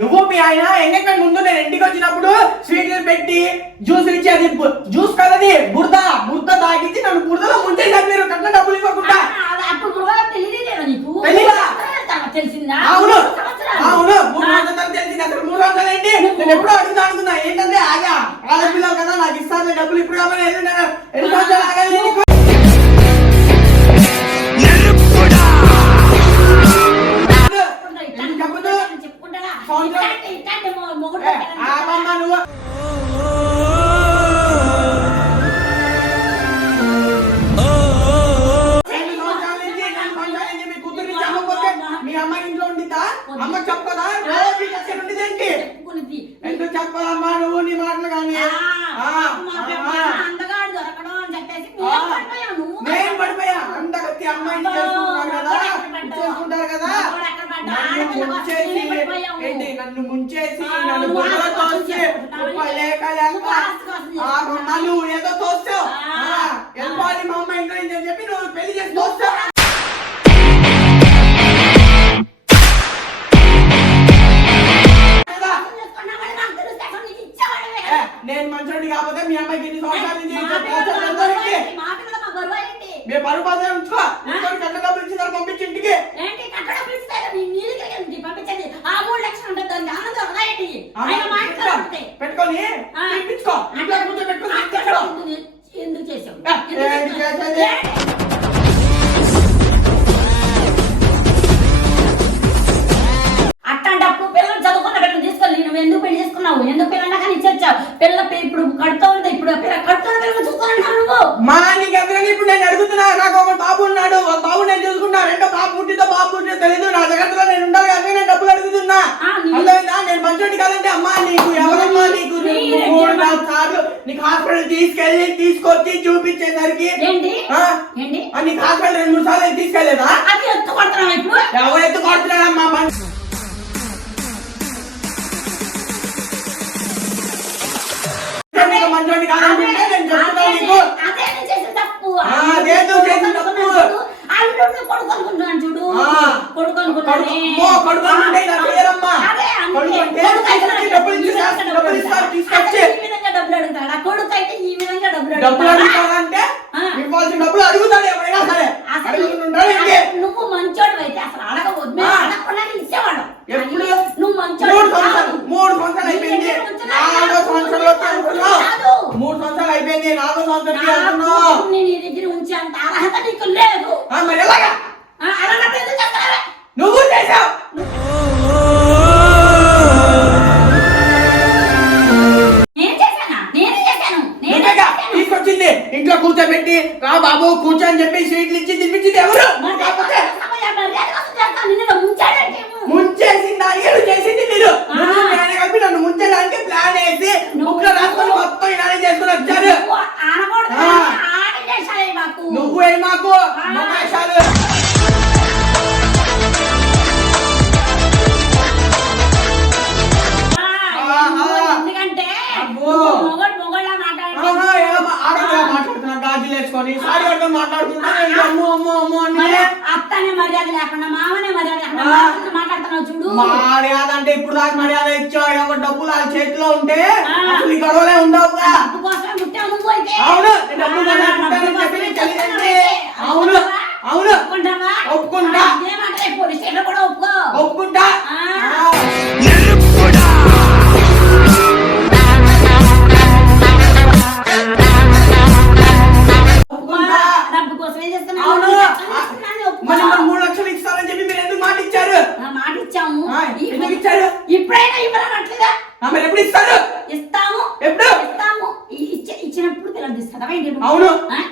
నువ్వు మీ ఆయన ఎంగేజ్మెంట్ ముందు నేను ఇంటికి వచ్చినప్పుడు స్వీట్లు పెట్టి జ్యూస్ ఇచ్చి అది జ్యూస్ కదది బురద. బురద తాగించి నన్ను బురదలో ముంచేసారు మీరు. కట్టిన డబ్బులు ఇవ్వకుండా. అప్పుడు నువ్వు మీ అమ్మ ఇంట్లో ఉండిద్దా? అమ్మ చెప్పదా? రోజు ఏంటి చెప్పుకునేది. ఎందుకు చెప్పదమ్మా నువ్వు నీ మాటలు కానీ? నేను పడిపోయా? అందగత్తి అమ్మాయిని చేసుకుంటారు కదా? చేసుకుంటారు కదా? ఏంటి నన్ను ముంచేసి నన్ను కోసం తోసి లేక లేక ఆ. నువ్వు ఏదో తోస్తావు. వెళ్ళిపోవాలి మా అమ్మ ఇంట్లో అని చెప్పి నువ్వు పెళ్ళి చేసి తోస్తావు. నేను మంచోడి కాకపోతే మీ అమ్మాయికి ఎన్ని సంవత్సరాల నుంచి మా ఇంకా పిల్లలు టార్చర్ మా పెడతారు బరువు ఏంటి? ఏంటి? మా పిల్లలు మా బరువు ఏంటి? మీ పరువు బాధ ఉంచుకో. కట్ట డబ్బులు ఇచ్చి పంపించి ఇంటికి ఏంటి కట్టడం పిలుస్తారు మీ నీళ్ళకి ఏంటి పంపించండి ఆ మూడు లక్షలు ఉంటుంది దానికి ఆనందం ఒకదా ఏంటి ఆ, ఆయన మా ఇంట్లో పెట్టుకో. ఉంటాయి పెట్టుకొని. తెప్పించుకో ఇంట్లో కూర్చో పెట్టుకొని తెప్పించుకో. ఎందుకు- చేసావు ఎందుకు? చేసేది? అట్లాంటప్పుడు పిల్లలు చదువుకున్న తీసుకొని నువ్వు ఎందుకు పెళ్ళి చేసుకున్నావు? ఎందుకు పిల్లలు కానీ పిల్ల పి- ఇప్పుడు కడుతూ ఉంది. ఇప్పుడు కడుతున్న పిల్లలు చూస్తున్నావు నువ్వు. మా నీకు ఎందుకని ఇప్పుడు నేను అడుగుతున్నా. నాకు ఒక బాబు ఉన్నాడు. ఒక బాబు నేను చూసుకున్నా రెండో బాబు పుట్టితో బాబు పుట్టితో తెలియదు నా జగత్తులో నేను ఉండాలి. కానీ నేను డబ్బులు అడుగుతున్నా. నేను మంచోడి కాదంటే అమ్మా నీకు ఎవరమ్మా నీకు నీ నువ్వు దగ్గర మూడు మా- నాలుగు సార్లు నీకు హాస్పిటల్ తీసుకెళ్ళి తీసుకొచ్చి చూపించేసరికి నీకు హాస్పిటల్ రెండు మూడు సార్లు తీసుకెళ్ళేదా? అది ఎత్తు కొడుతున్నావు ఇప్పుడు? ఎవరు ఎత్తు కొడుతున్నాడమ్మా మన మంచోడి కాదనుకుంటే నేను చెప్తున్నా నీకు. అదే నేను చేసిన తప్పు. ఆ, అదే నువ్వు చేసిన తప్పు. అల్లుడిని కొడుకు చూడు. అనుకుంటే ఇలా చేయరమ్మా. అంటే డబ్బులు ఇచ్చి ఈ విధంగా డబ్బులు ఇస్తారు, తీసుకొచ్చి. డబ్బులు అడుగుతాడా. కొడుకు అయితే ఈ విధంగా డబ్బులు డబ్బులు అడుగుతాడా? అడుగుతాడంటే ఆ. ఇవ్వాల్సిన డబ్బులు అడుగుతాడు ఎవరైనా సరే. నువ్వు మంచోడు అయితే అసలు అడగవద్దు. ఆ. అడగకుండా ఇచ్చేవాడు ఎప్పుడు? నువ్వు మంచోడు మూడు సంవత్సరాలు. అయిపోయింది. నాలుగో సంవత్సరంలో మూడు సంవత్సరాలు అయిపోయింది. నాలుగో సంవత్సరం నేను నీ దగ్గర ఉంచే అంత అర్హత నీకు లేదు. మర్యాద లేకుండా మామనే మర్యాద లేకుండా ఆ. మాటలు మాట్లాడుతున్నావు చూడు? మర్యాద అంటే ఇప్పుడు దాకా మర్యాద ఇచ్చావు. ఎవరు డబ్బులు వాళ్ళ చేతిలో ఉంటే ఆ. అసలు గొడవలే అయితే. అవును. ఆ. అవును. అవును. ఒప్పుకుంటావా? ఎప్పుడు ఇస్తారు ఇస్తాము. ఎప్పుడు? ఇస్తాము. ఇచ్చినప్పుడు పిల్లలు ఇప్పుడు? అవును?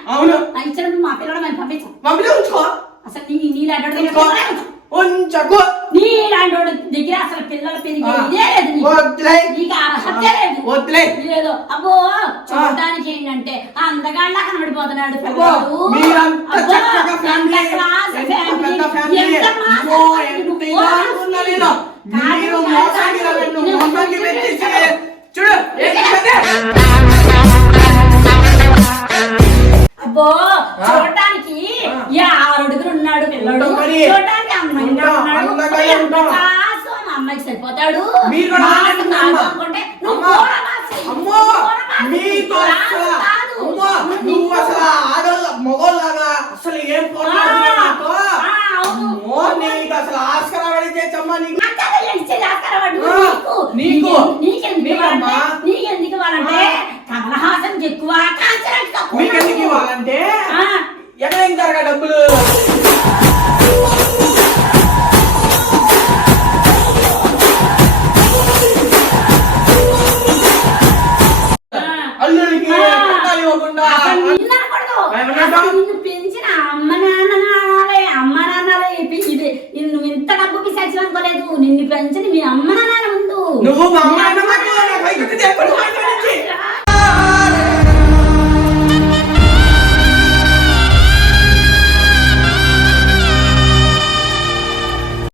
అవును. ఇచ్చినప్పుడు మా పిల్లలు మేము పంపించాం. మమ్మల్ని ఉంచుకో. అసలు నీ నీలాంటి ఉంచుకో. పిల్లలే నీలాంటి దగ్గర అసలు పిల్లలు పెరిగే లేదు నీకు. వద్దులే. నీకు అర్హతే లేదు. వద్దులే. లేదు అబ్బో చూడడానికి ఏంటంటే అందగాళ్ళ కనబడిపోతున్నాడు అబ్బో, అబ్బో. చూడటానికి ఆ. యా ఆరుగురు ఉన్నాడు పిల్లడు. చూడటానికి అందంగా ఉన్నాడు అమ్మాయికి సరిపోతాడు. అనుకుంటే నువ్వు అమ్మా. నీతో అసలు కాదు. అమ్మో నువ్వు నువ్వు అసలు ఆడోళ్ళ మగోళ్ళగా అసలు ఏం నీకు అసలు ఆస్కర్ అడిగేచ్చమ్మా నీకు నీకు. నీకు. నీకెందుకు? నీకెందుకు ఇవ్వాలంటే ఆ. కమల్ హాసన్ ఎక్కువ ఇవ్వాలంటే? డబ్బులు. అల్లుడికి ఇవ్వకుండా. నిన్ను నిన్ను పెంచిన అమ్మ నాన్న నాన్నలే అమ్మ నాన్నలే ఇది నువ్వు ఇంత డబ్బు పిసాచి అనుకోలేదు నిన్ను పెంచిన మీ అమ్మ నాన్న ముందు నువ్వు మా అమ్మ అన్న